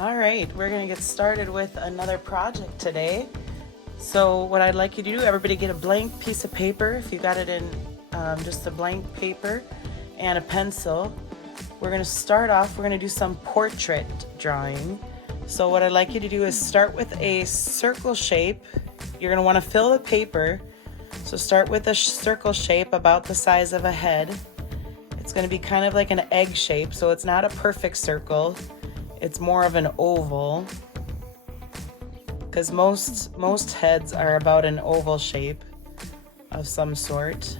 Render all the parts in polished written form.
All right, we're gonna get started with another project today. So what I'd like you to do, everybody get a blank piece of paper. If you got it in just a blank paper and a pencil. We're gonna start off, we're gonna do some portrait drawing. So what I'd like you to do is start with a circle shape. You're gonna wanna fill the paper. So start with a circle shape about the size of a head. It's gonna be kind of like an egg shape, so it's not a perfect circle. It's more of an oval, because most heads are about an oval shape of some sort.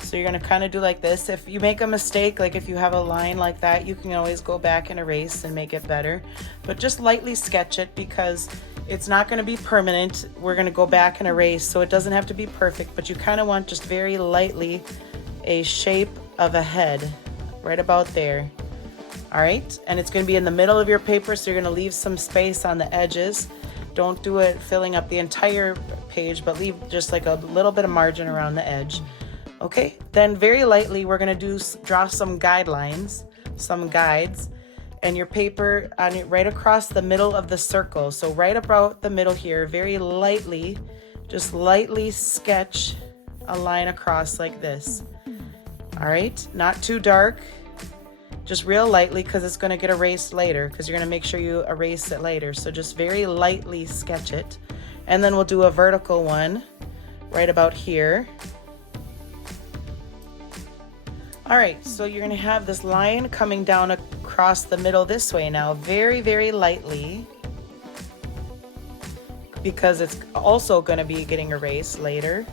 So you're gonna kind of do like this. If you make a mistake, like if you have a line like that, you can always go back and erase and make it better. But just lightly sketch it because it's not gonna be permanent. We're gonna go back and erase, so it doesn't have to be perfect, but you kind of want just very lightly a shape of a head right about there. All right, and it's going to be in the middle of your paper, so you're going to leave some space on the edges. Don't do it filling up the entire page, but leave just like a little bit of margin around the edge. Okay, then very lightly we're going to draw some guidelines, some guides, and your paper on it right across the middle of the circle. So right about the middle here, very lightly, just lightly sketch a line across like this. All right, not too dark. Just real lightly, because it's going to get erased later, because you're going to make sure you erase it later. So just very lightly sketch it. And then we'll do a vertical one right about here. All right, so you're going to have this line coming down across the middle this way now, very, very lightly, because it's also going to be getting erased later.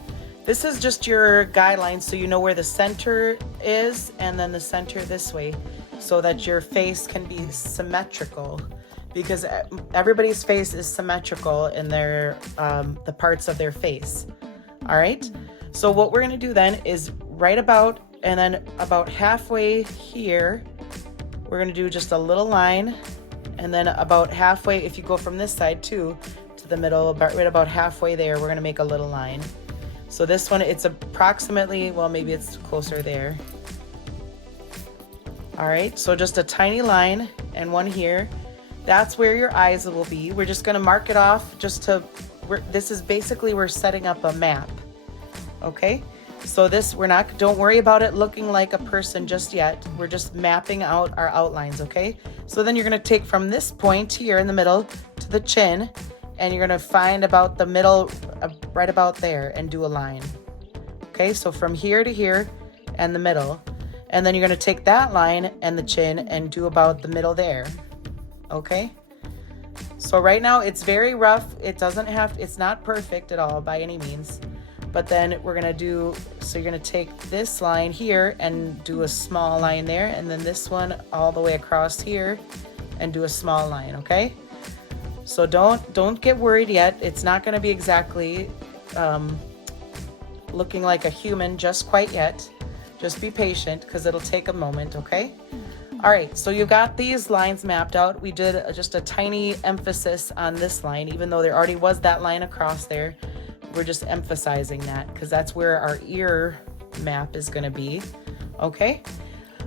This is just your guidelines, so you know where the center is, and then the center this way, so that your face can be symmetrical, because everybody's face is symmetrical in their the parts of their face. All right, so what we're going to do then is right about, and then about halfway here, we're going to do just a little line, and then about halfway, if you go from this side too to the middle, right about halfway there, we're going to make a little line. So this one, it's approximately, well, maybe it's closer there. All right, so just a tiny line and one here. That's where your eyes will be. We're just gonna mark it off just to, this is basically, we're setting up a map, okay? So this, don't worry about it looking like a person just yet. We're just mapping out our outlines, okay? So then you're gonna take from this point here in the middle to the chin, and you're gonna find about the middle, right about there, and do a line. Okay, so from here to here and the middle, and then you're gonna take that line and the chin and do about the middle there. Okay, so right now it's very rough. It's not perfect at all by any means, but then we're gonna do, so you're gonna take this line here and do a small line there, and then this one all the way across here and do a small line, okay? So don't get worried yet. It's not going to be exactly looking like a human just quite yet. Just be patient, because it'll take a moment, okay? All right, so you got these lines mapped out. We did just a tiny emphasis on this line, even though there already was that line across there. We're just emphasizing that, because that's where our ear map is going to be, okay?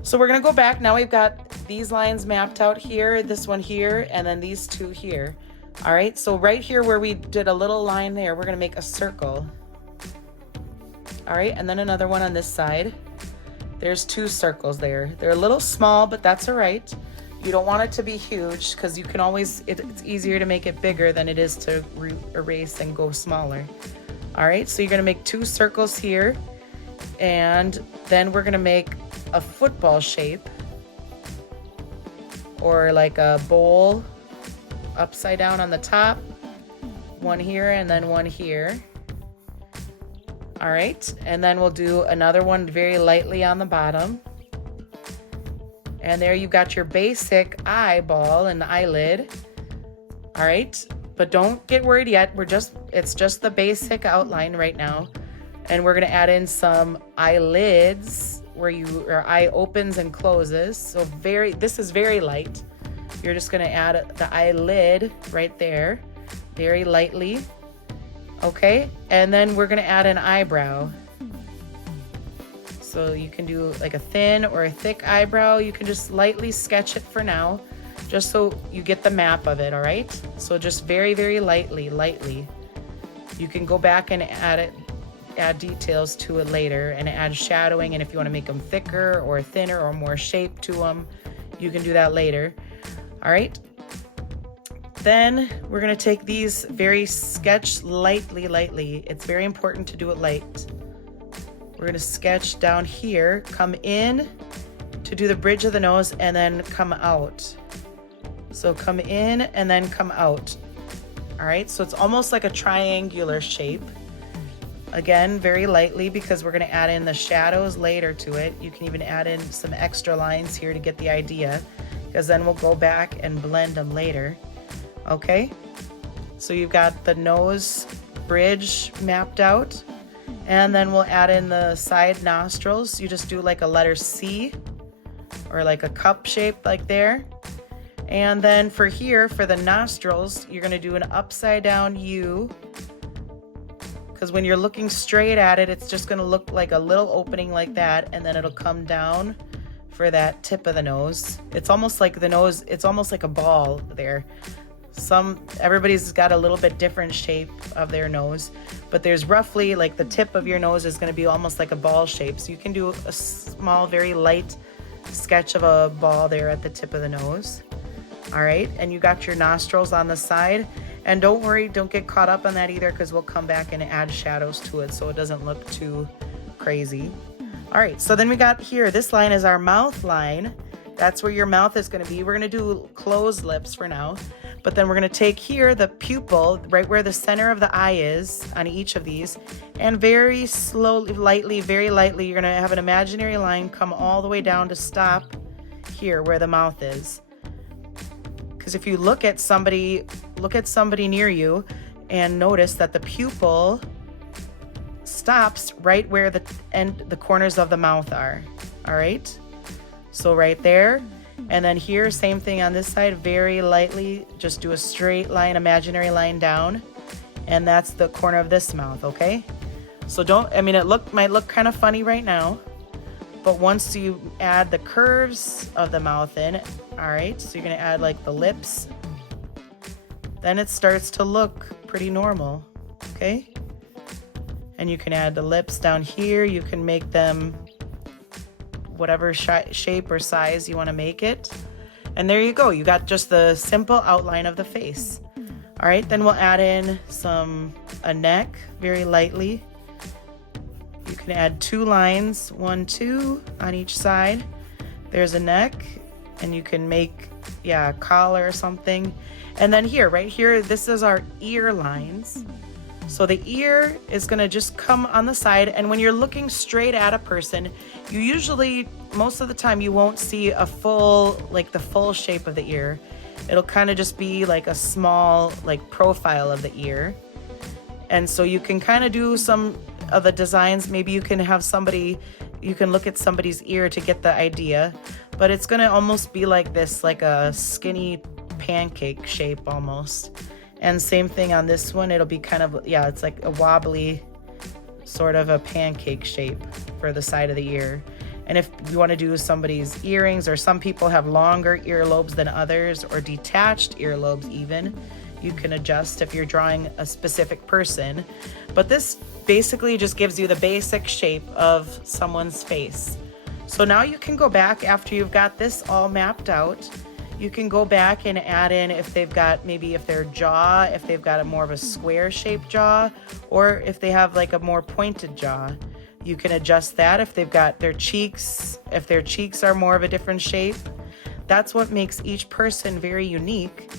So we're going to go back. Now we've got these lines mapped out here, this one here, and then these two here. All right, so right here where we did a little line there, we're gonna make a circle. All right, and then another one on this side. There's two circles there. They're a little small, but that's all right. You don't want it to be huge, because you can always, it's easier to make it bigger than it is to erase and go smaller. All right, so you're gonna make two circles here, and then we're gonna make a football shape, or like a bowl, upside down on the top, one here and then one here. All right, and then we'll do another one very lightly on the bottom. And there you got your basic eyeball and eyelid. All right, but don't get worried yet. It's just the basic outline right now. And we're gonna add in some eyelids where your eye opens and closes. So this is very light. You're just gonna add the eyelid right there, very lightly. Okay, and then we're gonna add an eyebrow. So you can do like a thin or a thick eyebrow. You can just lightly sketch it for now. just so you get the map of it, all right? So just very, very lightly. You can go back and add details to it later and add shadowing, and if you want to make them thicker or thinner or more shape to them, you can do that later. All right. Then we're going to take these very sketch lightly. It's very important to do it light. We're going to sketch down here, come in to do the bridge of the nose, and then come out. So come in and then come out. All right, so it's almost like a triangular shape. Again, very lightly, because we're going to add in the shadows later to it. You can even add in some extra lines here to get the idea, because then we'll go back and blend them later. Okay, so you've got the nose bridge mapped out, and then we'll add in the side nostrils. You just do like a letter C or like a cup shape like there. And then for here, for the nostrils, you're gonna do an upside down U, because when you're looking straight at it, it's just gonna look like a little opening like that, and then it'll come down for that tip of the nose. It's almost like the nose, it's almost like a ball there. Everybody's got a little bit different shape of their nose, but there's roughly like the tip of your nose is going to be almost like a ball shape. So you can do a small, very light sketch of a ball there at the tip of the nose. All right, and you got your nostrils on the side, and don't worry, don't get caught up on that either, because we'll come back and add shadows to it so it doesn't look too crazy. All right, so then we got here, this line is our mouth line. That's where your mouth is going to be. We're going to do closed lips for now. But then we're going to take here the pupil, right where the center of the eye is on each of these, and very slowly, very lightly, you're going to have an imaginary line come all the way down to stop here where the mouth is. Because if you look at somebody near you and notice that the pupil stops right where the corners of the mouth are. All right? So right there. And then here, same thing on this side, very lightly, just do a straight line, imaginary line down. And that's the corner of this mouth, okay? So it might look kind of funny right now, but once you add the curves of the mouth in, all right, so you're gonna add like the lips, then it starts to look pretty normal, okay? And you can add the lips down here. You can make them whatever shape or size you want to make it. And there you go. You got just the simple outline of the face. All right, then we'll add in a neck very lightly. You can add 2 lines, 1, 2 on each side. There's a neck, and you can make, a collar or something. And then here, right here, this is our ear lines. So the ear is gonna just come on the side, and when you're looking straight at a person, you usually, most of the time, you won't see the full shape of the ear. It'll kind of just be like a small, profile of the ear. And so you can kind of do some of the designs. Maybe you can look at somebody's ear to get the idea, but it's gonna almost be like this, like a skinny pancake shape almost. And same thing on this one, it'll be kind of, it's like a wobbly sort of a pancake shape for the side of the ear. And if you want to do somebody's earrings, or some people have longer earlobes than others, or detached earlobes even, you can adjust if you're drawing a specific person. But this basically just gives you the basic shape of someone's face. So now you can go back after you've got this all mapped out. You can go back and add in if they've got, maybe if their jaw, if they've got a more of a square shaped jaw, or if they have like a more pointed jaw. You can adjust that if they've got their cheeks, if their cheeks are more of a different shape. That's what makes each person very unique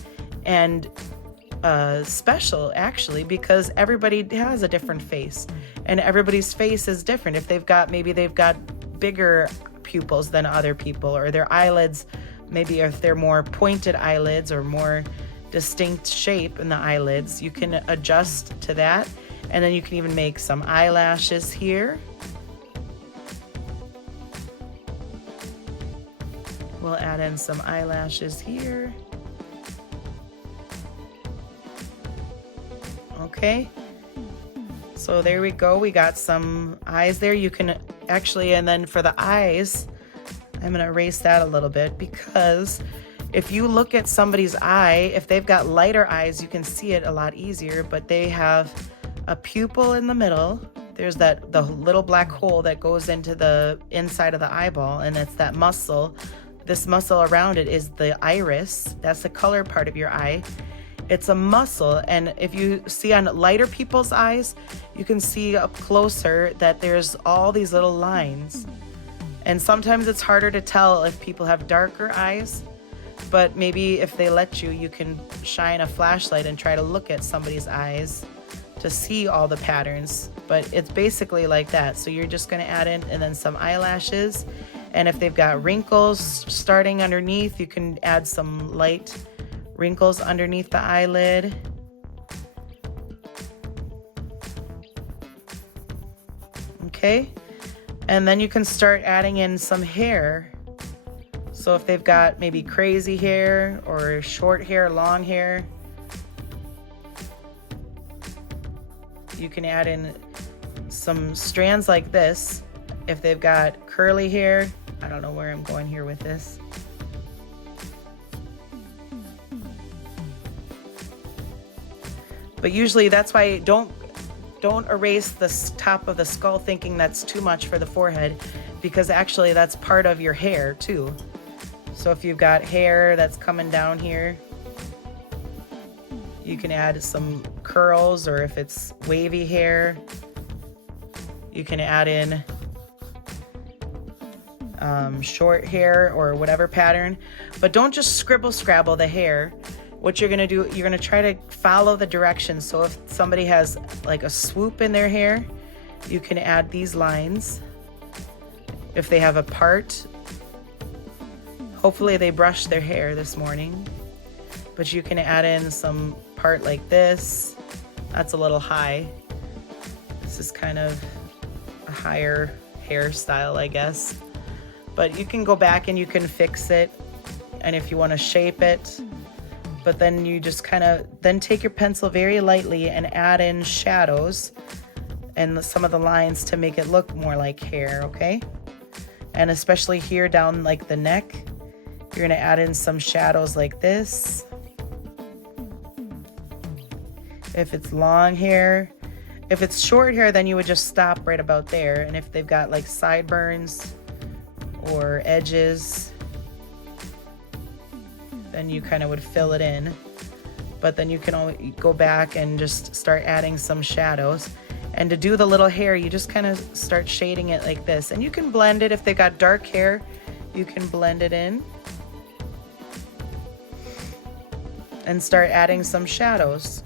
and special, actually, because everybody has a different face, and everybody's face is different. If they've got bigger pupils than other people, or their eyelids, maybe if they're more pointed eyelids or more distinct shape in the eyelids, you can adjust to that. And then you can even make some eyelashes here. We'll add in some eyelashes here. Okay. So there we go. We got some eyes there. You can actually, and then for the eyes, I'm going to erase that a little bit, because if you look at somebody's eye, if they've got lighter eyes, you can see it a lot easier, but they have a pupil in the middle. There's the little black hole that goes into the inside of the eyeball, and it's that muscle. This muscle around it is the iris. That's the color part of your eye. It's a muscle, and if you see on lighter people's eyes, you can see up closer that there's all these little lines. And sometimes it's harder to tell if people have darker eyes, but maybe if they let you, you can shine a flashlight and try to look at somebody's eyes to see all the patterns. But it's basically like that. So you're just gonna add in and then some eyelashes. And if they've got wrinkles starting underneath, you can add some light wrinkles underneath the eyelid. Okay, and then you can start adding in some hair. So if they've got maybe crazy hair or short hair, long hair, you can add in some strands like this. If they've got curly hair, I don't know where I'm going here with this. But usually that's why don't erase the top of the skull thinking that's too much for the forehead, because actually that's part of your hair too. So if you've got hair that's coming down here, you can add some curls, or if it's wavy hair, you can add in short hair or whatever pattern. But don't just scribble scrabble the hair. What you're gonna do, you're gonna try to follow the directions. So if somebody has like a swoop in their hair, you can add these lines. If they have a part, hopefully they brushed their hair this morning, but you can add in some part like this. That's a little high. This is kind of a higher hairstyle, I guess. But you can go back and you can fix it, and if you want to shape it. But then you just kind of then take your pencil very lightly and add in shadows and some of the lines to make it look more like hair, okay? And especially here down like the neck, you're gonna add in some shadows like this. If it's long hair, if it's short hair, then you would just stop right about there. And if they've got like sideburns or edges, then you kind of would fill it in. But then you can always go back and just start adding some shadows. And to do the little hair, you just kind of start shading it like this. And you can blend it. If they got dark hair, you can blend it in and start adding some shadows.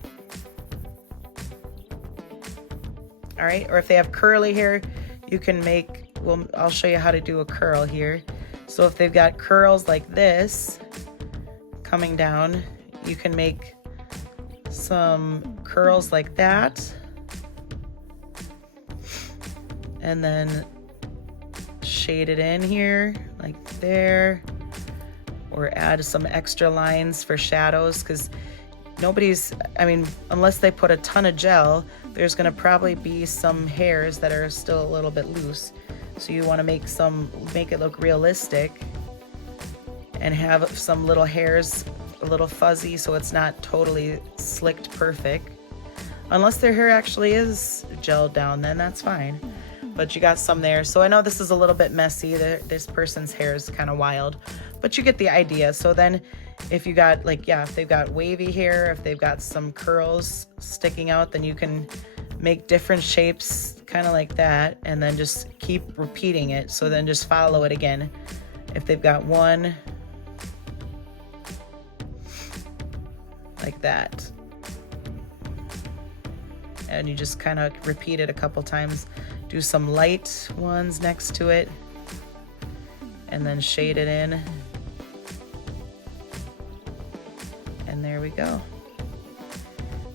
All right, or if they have curly hair, you can make, well, I'll show you how to do a curl here. So if they've got curls like this coming down, you can make some curls like that, and then shade it in here like there, or add some extra lines for shadows, because nobody's, I mean, unless they put a ton of gel, there's gonna probably be some hairs that are still a little bit loose. So you wanna make it look realistic and have some little hairs a little fuzzy so it's not totally slicked perfect. Unless their hair actually is gelled down, then that's fine. But you got some there. So I know this is a little bit messy. This person's hair is kind of wild, but you get the idea. So then if you got like, yeah, if they've got wavy hair, if they've got some curls sticking out, then you can make different shapes kind of like that, and then just keep repeating it. So then just follow it again. If they've got one like that, and you just kind of repeat it a couple times. Do some light ones next to it, and then shade it in. And there we go.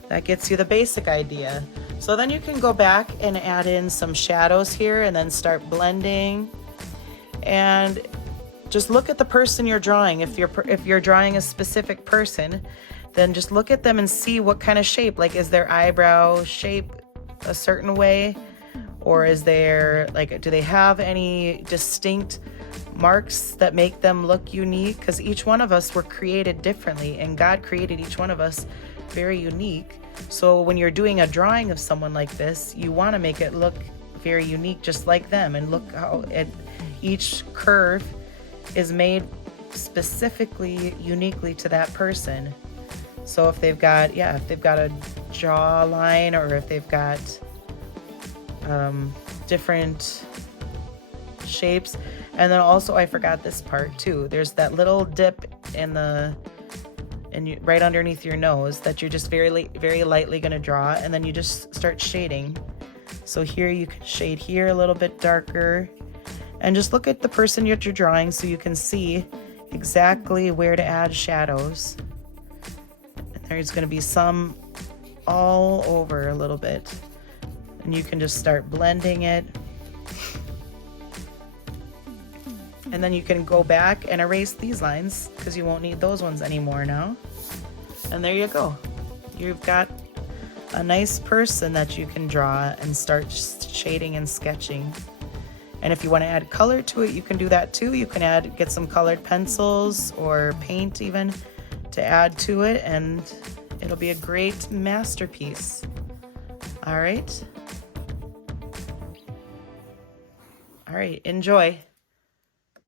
That gets you the basic idea. So then you can go back and add in some shadows here and then start blending. And just look at the person you're drawing. If you're drawing a specific person, then just look at them and see what kind of shape. Like, is their eyebrow shape a certain way? Or is there, like, do they have any distinct marks that make them look unique, because each one of us were created differently, and God created each one of us very unique. So when you're doing a drawing of someone like this, you want to make it look very unique, just like them. And look how each curve is made specifically, uniquely to that person. So if they've got, yeah, if they've got a jawline, or if they've got different shapes. And then also, I forgot this part too. There's that little dip in the, right underneath your nose that you're just very lightly going to draw, and then you just start shading. So here you can shade here a little bit darker, and just look at the person that you're drawing so you can see exactly where to add shadows. And there's going to be some all over a little bit, and you can just start blending it. And then you can go back and erase these lines because you won't need those ones anymore now. And there you go. You've got a nice person that you can draw and start shading and sketching. And if you want to add color to it, you can do that too. You can get some colored pencils or paint even to add to it, and it'll be a great masterpiece. All right. All right, enjoy.